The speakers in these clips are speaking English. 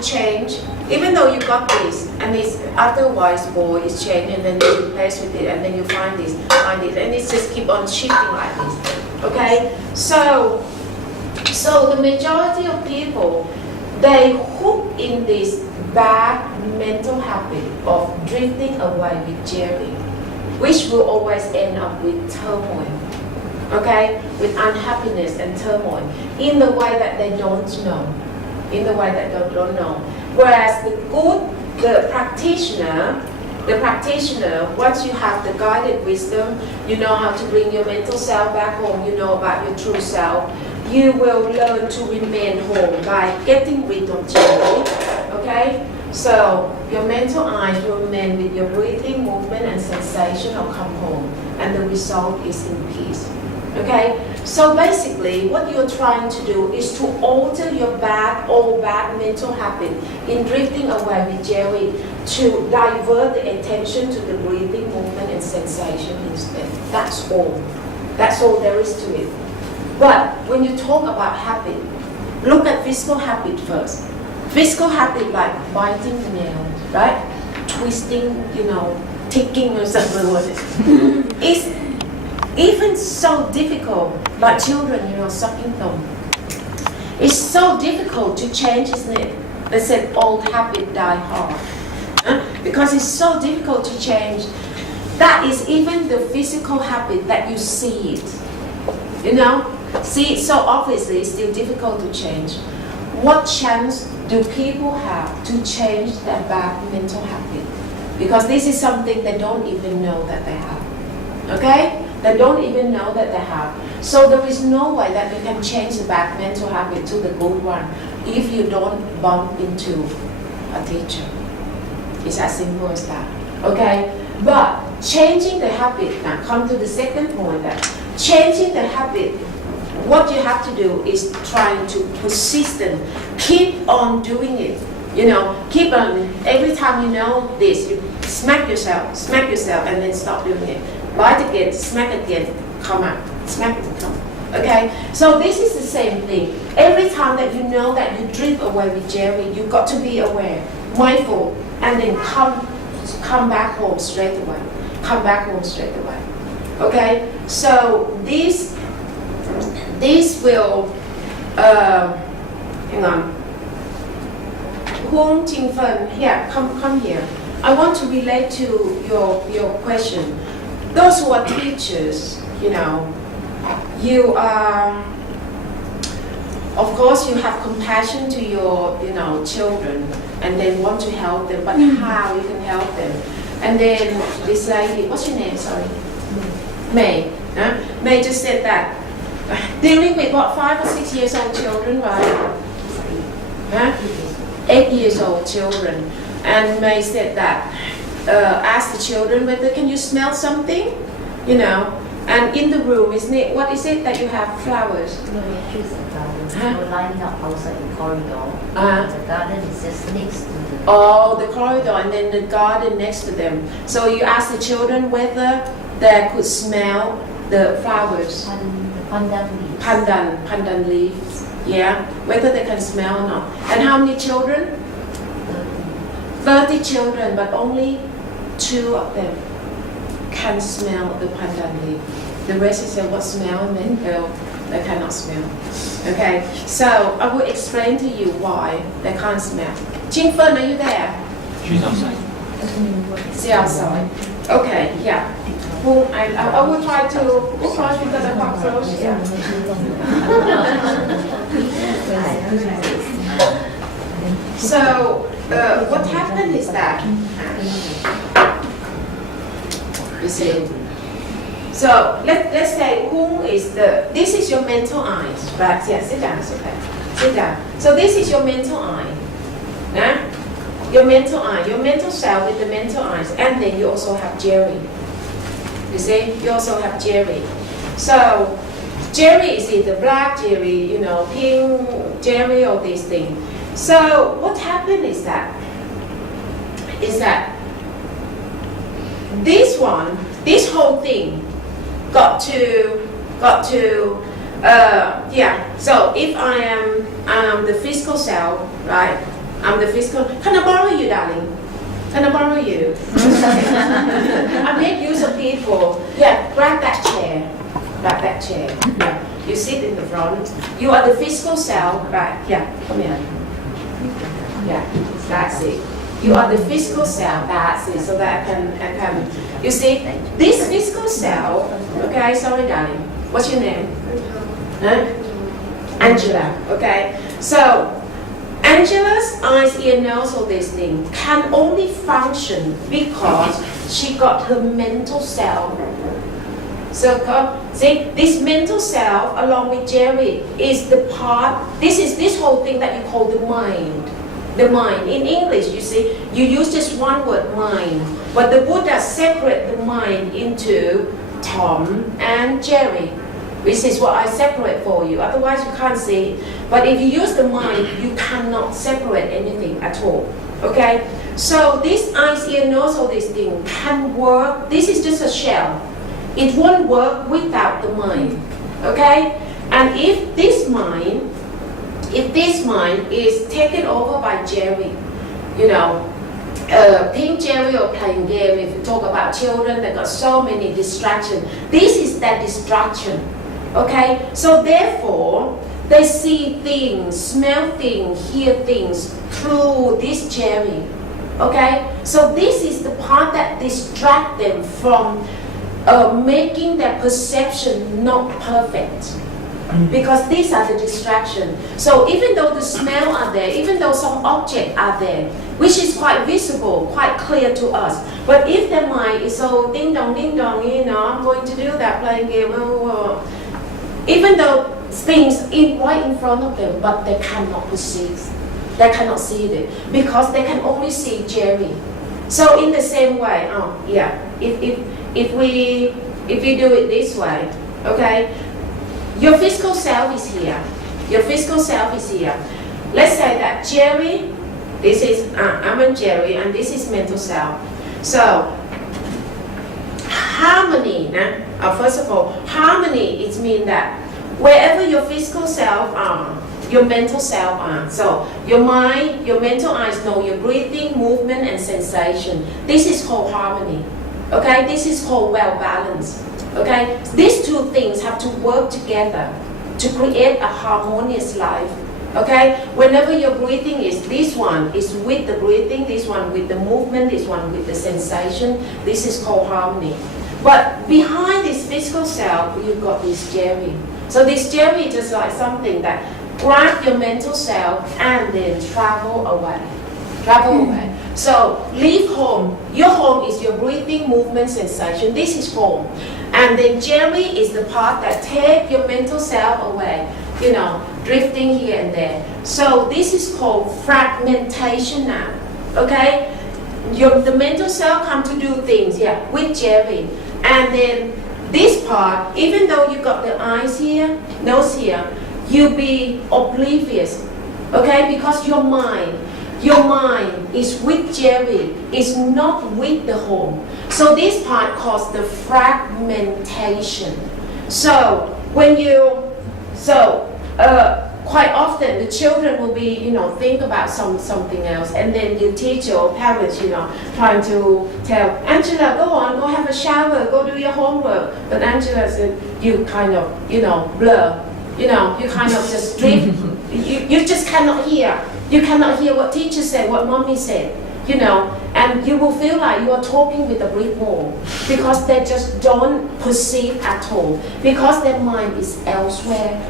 to change, even though you got this, and it's otherwise ball is changed, and then you replace with it, and then you find this, and it's just keep on shifting like this. Okay, so the majority of people, they hook in this bad mental habit of drifting away with Jerry, which will always end up with turmoil, okay, with unhappiness and turmoil, in the way that they don't know, Whereas the practitioner, once you have the guided wisdom, you know how to bring your mental self back home, you know about your true self, you will learn to remain home by getting rid of Jerry, okay? So your mental eyes will remain with your breathing, movement, and sensation or come home, and the result is in peace. Okay? So basically, what you're trying to do is to alter your bad mental habit in drifting away with Jerry to divert the attention to the breathing, movement, and sensation instead. That's all. That's all there is to it. But when you talk about habit, look at physical habit first. Physical habit like biting the nail, right? Twisting, ticking or something. It's even so difficult, like children, sucking thumb. It's so difficult to change, isn't it? They said old habit die hard. Because it's so difficult to change. That is even the physical habit that you see it. See it so obviously, it's still difficult to change. What chance do people have to change their bad mental habit? Because this is something they don't even know that they have. Okay? They don't even know that they have. So there is no way that you can change the bad mental habit to the good one if you don't bump into a teacher. It's as simple as that. Okay? But changing the habit, now come to the second point, that changing the habit, what you have to do is trying to persistent, keep on doing it. Keep on, every time you know this, you smack yourself, and then stop doing it. Bite again, smack again, come out, smack it, come. Okay? So this is the same thing. Every time that you know that you drift away with Jerry, you've got to be aware, mindful, and then come back home straight away. Come back home straight away. Okay? So this will, hang on. Hung Ting Fen, here, come here. I want to relate to your question. Those who are teachers, you are, of course, you have compassion to your, children, and then want to help them, but how you can help them? And then this lady, what's your name? Sorry, May. May just said that dealing with 5 or 6 years old children, right? 8 years old children, and May said that ask the children whether can you smell something, and in the room, isn't it? What is it that you have? Flowers? No, trees and gardens. We're lining up outside the corridor. The garden is just next to the... Oh, the corridor, and then the garden next to them. So you ask the children whether they could smell the flowers. Pandan leaves. Pandan leaves. Yeah, whether they can smell or not. And how many children? 30 children, but only 2 of them can smell the pandan leaf. The rest is what smell, and then they cannot smell. Okay, so I will explain to you why they can't smell. Ching Fen, are you there? She's outside. She's outside. Okay, yeah. I will try to, because I'm not close. Yeah. So what happened is that, you see, so let's say who is this is your mental eyes, right? Yeah, sit down, it's okay. Sit down. So this is your mental eye. Your mental eye, your mental self with the mental eyes, and then you also have Jerry. You see, you also have Jerry. So Jerry is either black Jerry, pink Jerry, or this thing. So what happened is that this whole thing got to So if I am the physical self, right? I'm the physical. Can I borrow you, darling? Can I borrow you? I make use of people. Yeah, grab that chair. Grab that chair. Yeah. You sit in the front. You are the physical self, right? Yeah, come here. Yeah, that's it. You are the physical self, that's it. So that I can. You see, this physical self. Okay, sorry, darling. What's your name? Huh? Angela. Okay. So Angela's eyes, ear, nose, all these things can only function because she got her mental self. So see, this mental self, along with Jerry, is the part. This is this whole thing that you call the mind. The mind. In English, you see, you use just one word, mind. But the Buddha separate the mind into Tom and Jerry. This is what I separate for you. Otherwise, you can't see it. But if you use the mind, you cannot separate anything at all. Okay? So this eyes, ear, nose, all these things can work. This is just a shell. It won't work without the mind. Okay? And if this mind is taken over by Jerry, pink Jerry or playing game, if you talk about children, they've got so many distractions. This is that distraction. Okay? So therefore, they see things, smell things, hear things through this Jerry. Okay? So this is the part that distracts them from making their perception not perfect. Because these are the distractions. So even though the smell are there, even though some objects are there, which is quite visible, quite clear to us, but if their mind is so ding dong, I'm going to do that, playing game, even though things right in front of them, but they cannot perceive, they cannot see it, because they can only see Jerry. So in the same way, if we do it this way, okay, your physical self is here. Your physical self is here. Let's say that Jerry, this is, I'm a Jerry, and this is mental self. So, harmony, first of all, harmony, it means that wherever your physical self are, your mental self are. So, your mind, your mental eyes know your breathing, movement, and sensation. This is called harmony. Okay, this is called well-balanced. Okay, these two things have to work together to create a harmonious life. Okay, whenever your breathing is, this one is with the breathing, this one with the movement, this one with the sensation, this is called harmony. But behind this physical self, you've got this Jerry. So this Jerry is just like something that grab your mental self and then travel away. Travel away. So leave home. Your home is your breathing, movement, sensation. This is home. And then Jerry is the part that take your mental self away, drifting here and there. So this is called fragmentation now. Okay? The mental self come to do things, with Jerry. And then this part, even though you got the eyes here, nose here, you be oblivious. Okay? Because your mind is with Jerry, is not with the home. So this part calls the fragmentation. So quite often the children will be, think about something else, and then you teach your parents, trying to tell Angela, go on, go have a shower, go do your homework. But Angela said, you kind of, blur, you kind of just drift. You just cannot hear. You cannot hear what teacher said, what mommy said, and you will feel like you are talking with a brick wall because they just don't perceive at all because their mind is elsewhere.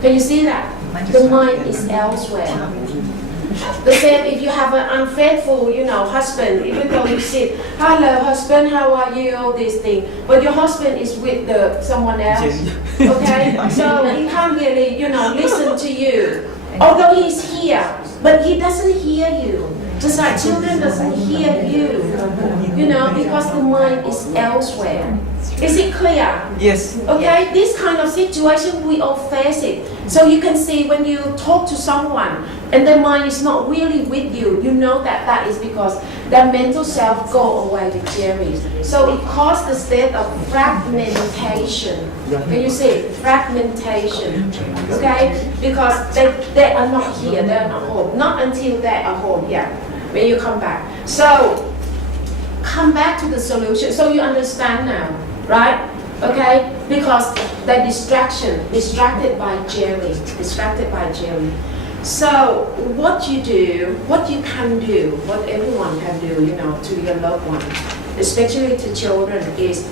Can you see that? The mind is elsewhere. The same if you have an unfaithful, husband, even though you say, hello husband, how are you, all these things, but your husband is with someone else, okay? So he can't really, listen to you. Although he's here, but he doesn't hear you. Just like children doesn't hear you, because the mind is elsewhere. Is it clear? Yes. Okay, this kind of situation we all face it. So you can see when you talk to someone and their mind is not really with you, you know that is because their mental self go away with Jerry. So it caused the state of fragmentation. Can you see? Fragmentation. Okay? Because they are not here, they are not home. Not until they are home, yeah. When you come back. So come back to the solution. So you understand now, right? Okay? Because the distracted by Jerry. So what you can do, what everyone can do, to your loved one, especially to children, is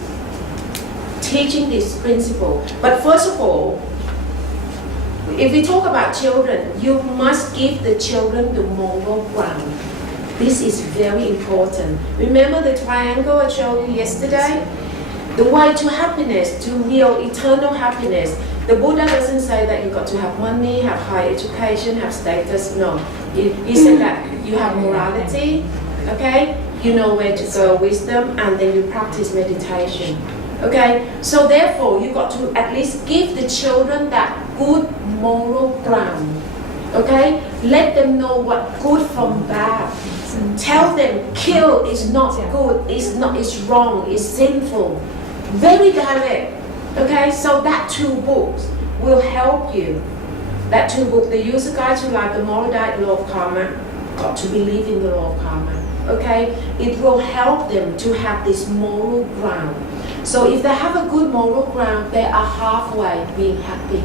teaching this principle. But first of all, if we talk about children, you must give the children the moral ground. This is very important. Remember the triangle I showed you yesterday? The way to happiness, to real eternal happiness. The Buddha doesn't say that you got to have money, have high education, have status. No. He said that you have morality, okay? You know where to go, wisdom, and then you practice meditation. Okay? So therefore, you got to at least give the children that good moral ground. Okay? Let them know what good from bad. Tell them kill is not good, it's wrong, it's sinful. Very direct. Okay, so that 2 books will help you. That 2 books, the user guide to life, the moral diet, law of karma, got to believe in the law of karma. Okay, it will help them to have this moral ground. So if they have a good moral ground, they are halfway being happy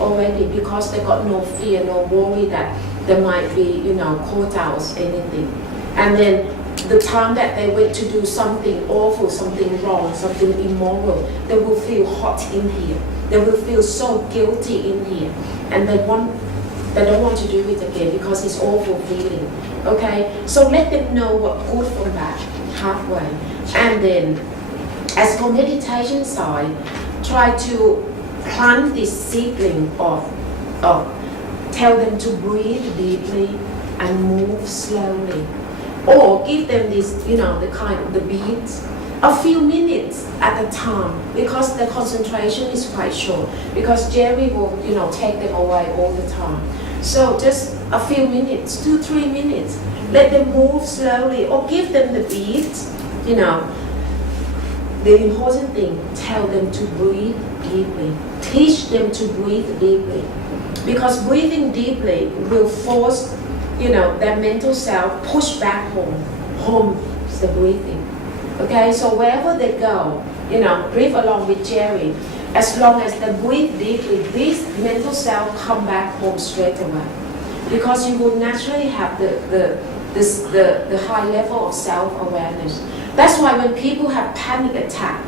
already because they got no fear, no worry that they might be, caught out or anything. And then the time that they went to do something awful, something wrong, something immoral, they will feel hot in here. They will feel so guilty in here. And they don't want to do it again because it's awful feeling. Okay? So let them know what good from bad, halfway. And then, as for meditation side, try to plant this seedling of tell them to breathe deeply and move slowly. Or give them this, the beads, a few minutes at a time, because the concentration is quite short. Because Jerry will, take them away all the time. So just a few minutes, 2-3 minutes. Let them move slowly, or give them the beads. The important thing, tell them to breathe deeply. Teach them to breathe deeply. Because breathing deeply will force their mental self push back home. Home is the breathing. Okay, so wherever they go, breathe along with Jerry. As long as they breathe deeply, this mental self come back home straight away. Because you will naturally have the high level of self-awareness. That's why when people have panic attack,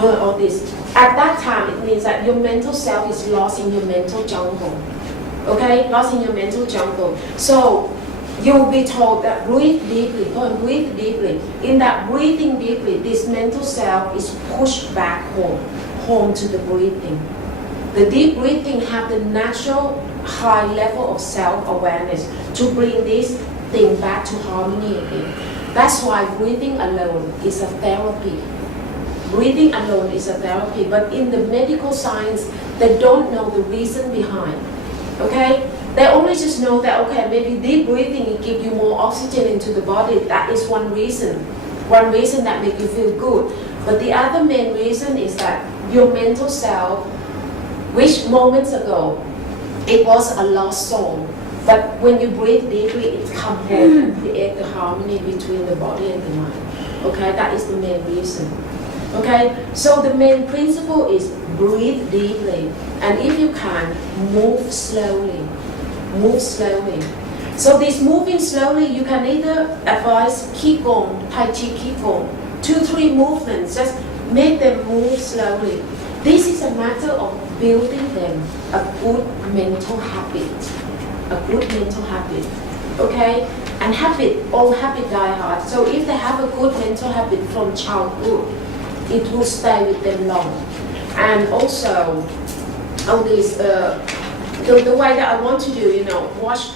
all this, at that time it means that your mental self is lost in your mental jungle. Okay, lost in your mental jungle. So you will be told that breathe deeply, go and breathe deeply. In that breathing deeply, this mental self is pushed back home to the breathing. The deep breathing have the natural high level of self-awareness to bring this thing back to harmony again. That's why breathing alone is a therapy. Breathing alone is a therapy, but in the medical science, they don't know the reason behind. Okay? They only just know that, okay, maybe deep breathing will give you more oxygen into the body. That is one reason that makes you feel good. But the other main reason is that your mental self, which moments ago, it was a lost soul. But when you breathe deeply, it comes home and create the harmony between the body and the mind. Okay, that is the main reason. Okay, so the main principle is breathe deeply, and if you can, move slowly. Move slowly. So this moving slowly, you can either advise Qigong, Tai Chi Qigong, 2-3 movements, just make them move slowly. This is a matter of building them a good mental habit. A good mental habit. Okay? And all habit die hard. So if they have a good mental habit from childhood, it will stay with them long. And also, all these, the way that I want to do, wash